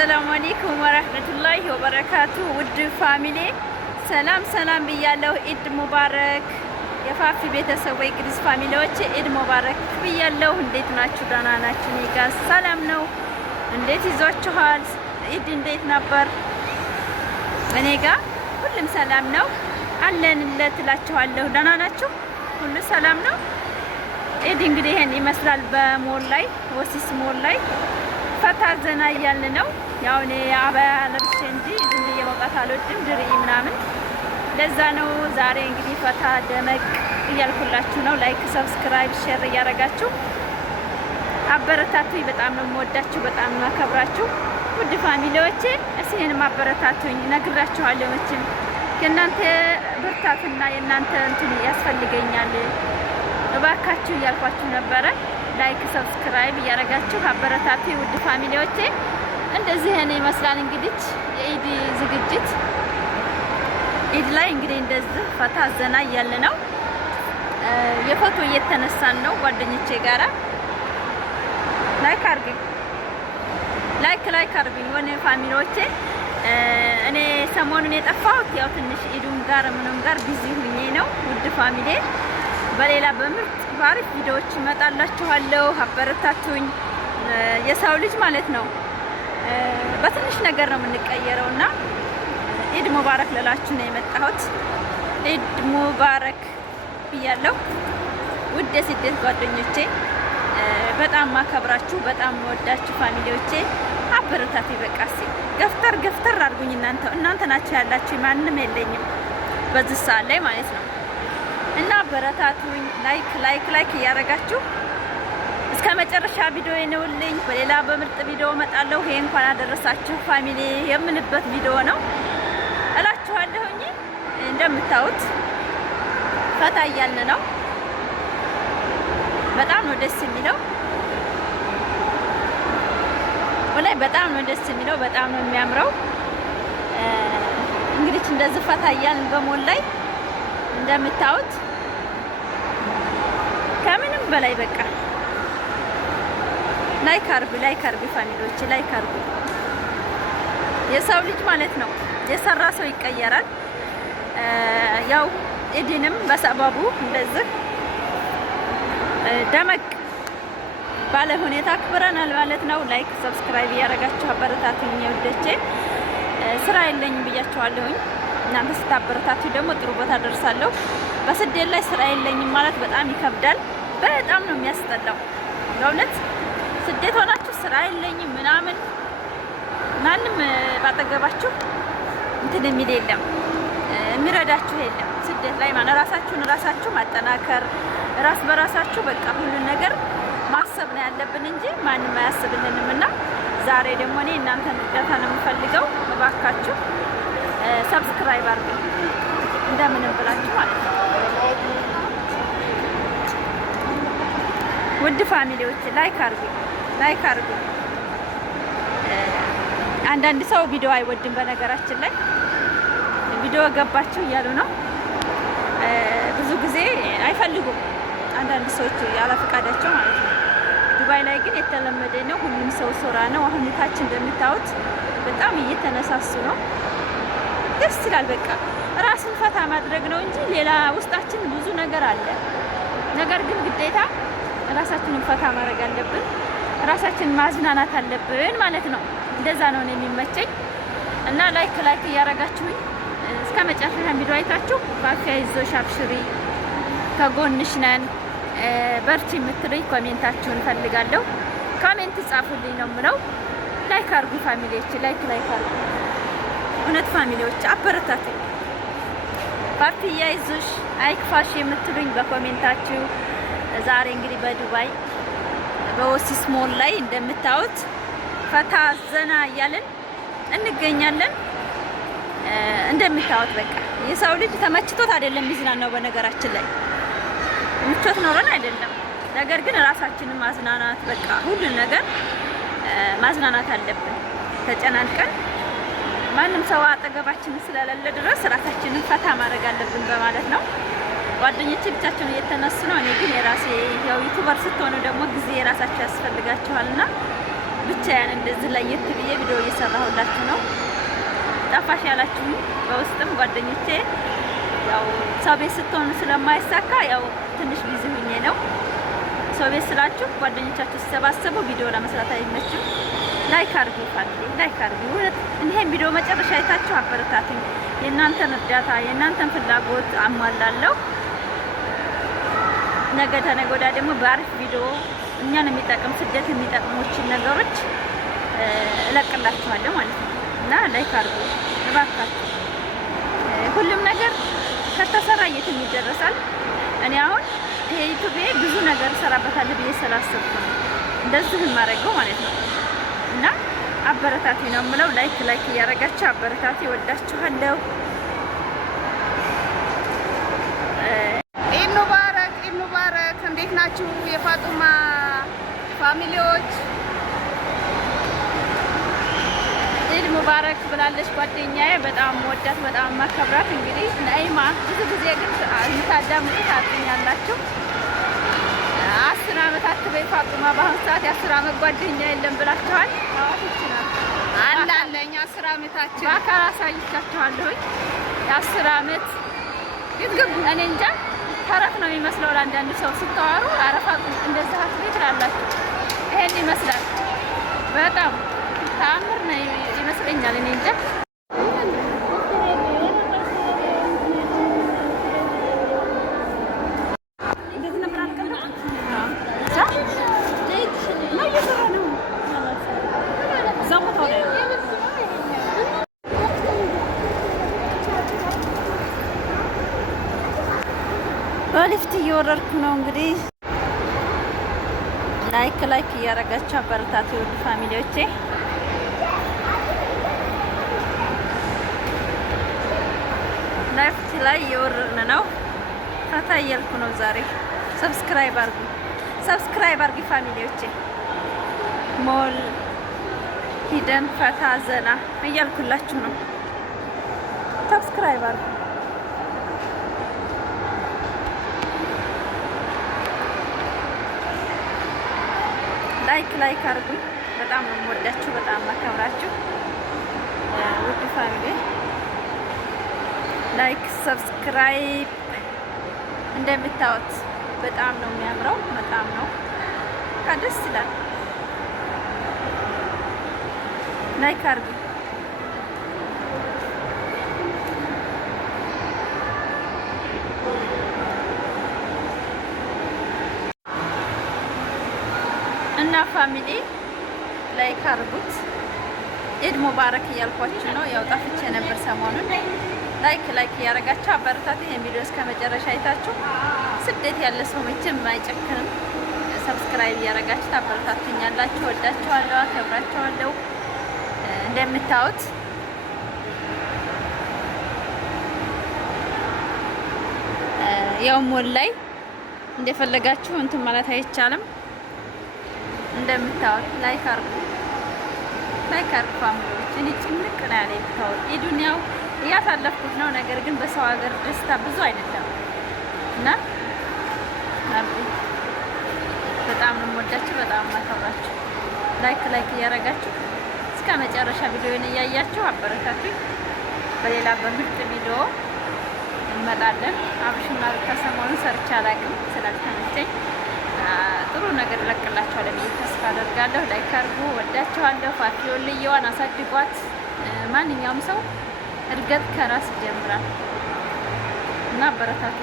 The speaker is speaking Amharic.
አሰላሙ አለይኩም ወራህመቱላሂ ወበረካቱ። ውድ ፋሚሊ ሰላም ሰላም ብያለሁ። ኢድ ሙባረክ። የፋፊ ቤተሰቦች ግሪስ ፋሚሊዎች ኢድ ሙባረክ ብያለሁ። እንዴት ናችሁ? ደህና ናችሁ? እኔ ጋር ሰላም ነው። እንዴት ይዟችኋል? ኢድ እንዴት ነበር? እኔ ጋር ሁሉም ሰላም ነው አለንለት እላችኋለሁ። ደህና ናችሁ? ሁሉ ሰላም ነው። ኢድ እንግዲህ ይሄን ይመስላል። በሞል ላይ ወሲስ ሞል ላይ ፈታ ዘና እያልን ነው። ያው እኔ አበያ ለብሼ እንጂ ዝም ብዬ መውጣት አልወድም፣ ድርይ ምናምን። ለዛ ነው ዛሬ እንግዲህ ፈታ ደመቅ እያልኩላችሁ ነው። ላይክ፣ ሰብስክራይብ፣ ሼር እያደረጋችሁ አበረታቱኝ። በጣም ነው የምወዳችሁ፣ በጣም ነው አከብራችሁ ውድ ፋሚሊዎቼ። እስኪ እኔንም አበረታቱኝ። ነግራችኋለሁ መቼም የእናንተ ብርታትና የእናንተ እንትን ያስፈልገኛል እባካችሁ እያልኳችሁ ነበረ። ላይክ ሰብስክራይብ እያደረጋችሁ አበረታቱ ውድ ፋሚሊዎቼ። እንደዚህ እኔ ይመስላል እንግዲህ የኢድ ዝግጅት። ኢድ ላይ እንግዲህ እንደዚህ ፈታ ዘና እያለ ነው። የፎቶ እየተነሳን ነው ጓደኞቼ ጋራ። ላይክ አድርጉኝ፣ ላይክ አድርጉኝ ወኔ ፋሚሊዎቼ። እኔ ሰሞኑን የጠፋሁት ያው ትንሽ ኢዱን ጋር ምንም ጋር ቢዚ ሁኜ ነው ውድ ፋሚሊ። በሌላ በምርጥ ባሪፍ ቪዲዮዎች እመጣላችኋለሁ። አበረታቱኝ። የሰው ልጅ ማለት ነው በትንሽ ነገር ነው የምንቀየረውና ኢድ ሙባረክ ልላችሁ ነው የመጣሁት። ኢድ ሙባረክ ብያለሁ ውድ የስደት ጓደኞቼ። በጣም ማከብራችሁ፣ በጣም ወዳችሁ ፋሚሊዎቼ አበረታቱኝ። በቃ እስኪ ገፍተር አድርጉኝ። እናንተ ናችሁ ያላችሁ፣ ማንም የለኝም በዚህ ሰዓት ላይ ማለት ነው። እና አበረታቱኝ። ላይክ እያደረጋችሁ እስከ መጨረሻ ቪዲዮ ይነውልኝ። በሌላ በምርጥ ቪዲዮ እመጣለሁ። ይሄ እንኳን አደረሳችሁ ፋሚሊ የምልበት ቪዲዮ ነው እላችኋለሁኝ። እንደምታዩት ፈታ እያልን ነው። በጣም ነው ደስ የሚለው ወላይ በጣም ነው ደስ የሚለው። በጣም ነው የሚያምረው። እንግዲህ እንደዚህ ፈታ እያልን በሞል ላይ እንደምታዩት ከምንም በላይ በቃ ላይክ አርጉ ፋሚሊዎች፣ ላይክ አርጉ። የሰው ልጅ ማለት ነው የሰራ ሰው ይቀየራል። ያው ኢድንም በሰበቡ እንደዚህ ደመቅ ባለ ሁኔታ አክብረናል ማለት ነው። ላይክ ሰብስክራይብ እያደረጋችሁ አበረታቱኝ ወደቼ። ስራ የለኝም ብያችኋለሁኝ። እናንተ ስታበረታቱ ደግሞ ጥሩ ቦታ ደርሳለሁ። በስደት ላይ ስራ የለኝም ማለት በጣም ይከብዳል። በጣም ነው የሚያስጠላው። ለእውነት ስደት ሆናችሁ ስራ የለኝም ምናምን ማንም ባጠገባችሁ እንትን የሚል የለም፣ የሚረዳችሁ የለም። ስደት ላይ ማለት ራሳችሁ ማጠናከር፣ ራስ በራሳችሁ በቃ ሁሉን ነገር ማሰብ ነው ያለብን እንጂ ማንም አያስብልንም። እና ዛሬ ደግሞ እኔ እናንተን እርዳታ ነው የምፈልገው። እባካችሁ ሰብስክራይብ አድርጉ እንደምንም ብላችሁ ማለት ነው ውድ ፋሚሊዎች። ላይክ አድርጉ። አንዳንድ ሰው ቪዲዮ አይወድም። በነገራችን ላይ ቪዲዮ ገባችሁ እያሉ ነው ብዙ ጊዜ አይፈልጉም አንዳንድ ሰዎች ያለ ፈቃዳቸው ማለት ነው። ዱባይ ላይ ግን የተለመደ ነው። ሁሉም ሰው ሶራ ነው። አሁን ታች እንደምታዩት በጣም እየተነሳሱ ነው። ደስ ይላል። በቃ ራስን ፈታ ማድረግ ነው እንጂ ሌላ ውስጣችን ብዙ ነገር አለ። ነገር ግን ግዴታ ራሳችንን ፈታ ማድረግ አለብን፣ ራሳችንን ማዝናናት አለብን ማለት ነው። እንደዛ ነው የሚመቸኝ። እና ላይክ እያደረጋችሁኝ እስከ መጨረሻ ቪዲዮ አይታችሁ ፋፊያ ይዞሽ አብሽሪ ከጎንሽ ነን በርቺ የምትሉኝ ኮሜንታችሁን እፈልጋለሁ። ኮሜንት ጻፉልኝ ነው የምለው። ላይክ አድርጉ ፋሚሊዎች፣ ላይክ አድርጉ እውነት ፋሚሊዎች አበረታቱኝ። ፋፊያ ይዞሽ አይክፋሽ የምትሉኝ በኮሜንታችሁ። ዛሬ እንግዲህ በዱባይ በወሲስ ሞል ላይ እንደምታዩት ፈታ ዘና እያልን እንገኛለን። እንደምታዩት በቃ የሰው ልጅ ተመችቶት አይደለም የሚዝናናው። በነገራችን ላይ ምቾት ኖረን አይደለም። ነገር ግን ራሳችንን ማዝናናት በቃ ሁሉን ነገር ማዝናናት አለብን። ተጨናንቀን ማንም ሰው አጠገባችን ስለሌለ ድረስ ራሳችንን ፈታ ማድረግ አለብን በማለት ነው። ጓደኞቼ ብቻቸውን እየተነሱ ነው። እኔ ግን የራሴ ያው ዩቲዩበር ስትሆኑ ደግሞ ጊዜ የራሳችሁ ያስፈልጋችኋልና ብቻዬን እንደዚህ ለየት ብዬ ቪዲዮ እየሰራሁላችሁ ነው። ጠፋሽ ያላችሁ በውስጥም ጓደኞቼ ያው ሰው ቤት ስትሆኑ ስለማይሳካ ያው ትንሽ ቢዚ ሆኜ ነው። ሰው ቤት ስላችሁ ጓደኞቻችሁ ሲሰባሰቡ ቪዲዮ ለመስራት አይመችም። ላይክ አድርጉ ፋሚሊ፣ ላይክ አድርጉ። ይሄን ቪዲዮ መጨረሻ አይታችሁ አበረታቱኝ። የእናንተን እርዳታ የእናንተን ፍላጎት አሟላለሁ። ነገ ተነገ ወዲያ ደግሞ በአሪፍ ቪዲዮ እኛን የሚጠቅም ስደት የሚጠቅሙችን ነገሮች እለቅላችኋለሁ ማለት ነው እና ላይክ አድርጉ እባካችሁ። ሁሉም ነገር ከተሰራ የትም ይደረሳል። እኔ አሁን ይሄ ዩቲዩብ ብዙ ነገር እሰራበታለሁ ብዬ ስላሰብኩ ነው እንደዚህ የማደርገው ማለት ነው እና አበረታቱ ነው የምለው። ላይክ እያደረጋችሁ አበረታቱ። እወዳችኋለሁ። ኢድ ሙባረክ። እንዴት ናችሁ የፋጡማ ፋሚሊዎች? ኢድ ሙባረክ ብላለች ጓደኛዬ። በጣም ወዳት በጣም ማከብራት። እንግዲህ ነይማ ብዙ ጊዜ ግን የምታዳምጡት አጥኛላችሁ። 10 ዓመት አትበይ ፋጡማ። በአሁኑ ሰዓት የ10 ዓመት ጓደኛ የለም ብላችኋል። አላለኝ 10 ዓመታችን በአካል አሳይቻችኋለሁኝ። የ10 ዓመት እኔ እንጃ ተረት ነው የሚመስለው ለአንዳንድ ሰው ስታወሩ። አረፋት እንደዛ አትበይ ትላላችሁ። ይሄን ይመስላል። በጣም ተአምር ነው ይመስለኛል። እኔ እንጃ በሊፍት እየወረድኩ ነው። እንግዲህ ላይክ እያደረጋችሁ አበረታቱ ውድ ፋሚሊዎቼ። ሊፍት ላይ እየወረድን ነው። ፈታ እያልኩ ነው ዛሬ። ሰብስክራይብ አርጉ ፋሚሊዎቼ። ሞል ሂደን ፈታ ዘና እያልኩላችሁ ነው። ሰብስክራይብ አርጉ። ላይክ አርጉ። በጣም ነው የምወዳችሁ፣ በጣም ማከብራችሁ ውድ ፋሚሊ። ላይክ ሰብስክራይብ። እንደምታዩት በጣም ነው የሚያምረው። በጣም ነው ደስ ይላል። ላይክ አርጉ። እና ፋሚሊ ላይክ አርጉት። ኢድ ሙባረክ እያልኳችሁ ነው። ያው ጠፍቼ ነበር ሰሞኑን። ላይክ እያደረጋችሁ አበረታቱ። ይሄን ቪዲዮ እስከ መጨረሻ አይታችሁ ስደት ያለ ሰው መቼም አይጨክንም። ሰብስክራይብ እያደረጋችሁ ታበረታቱኛላችሁ። ወዳችኋለሁ፣ አከብራችኋለሁ። እንደምታዩት ያው ሞል ላይ እንደፈለጋችሁ እንትን ማለት አይቻልም። እንደምታዩት ላይክ አርጉ ፋሚሊዎች። እኔ ጭንቅ ነው ያለኝ ብታወት የዱንያው እያሳለፍኩት ነው። ነገር ግን በሰው ሀገር ደስታ ብዙ አይደለም እና በጣም ነው የምወዳችሁ፣ በጣም ማከብራችሁ። ላይክ እያደረጋችሁ እስከ መጨረሻ ቪዲዮውን እያያችሁ አበረታቱኝ። በሌላ በምርጥ ቪዲዮ እንመጣለን። አብሽና ከሰሞኑን ሰርቼ አላውቅም ስላልተመቸኝ ጥሩ ነገር እለቅላችኋለሁ ብዬ ተስፋ አደርጋለሁ። ላይክ አድርጉ። ወዳችኋለሁ። ፋፊውን ልየዋን አሳድጓት። ማንኛውም ሰው እድገት ከራስ ይጀምራል እና አበረታቱ።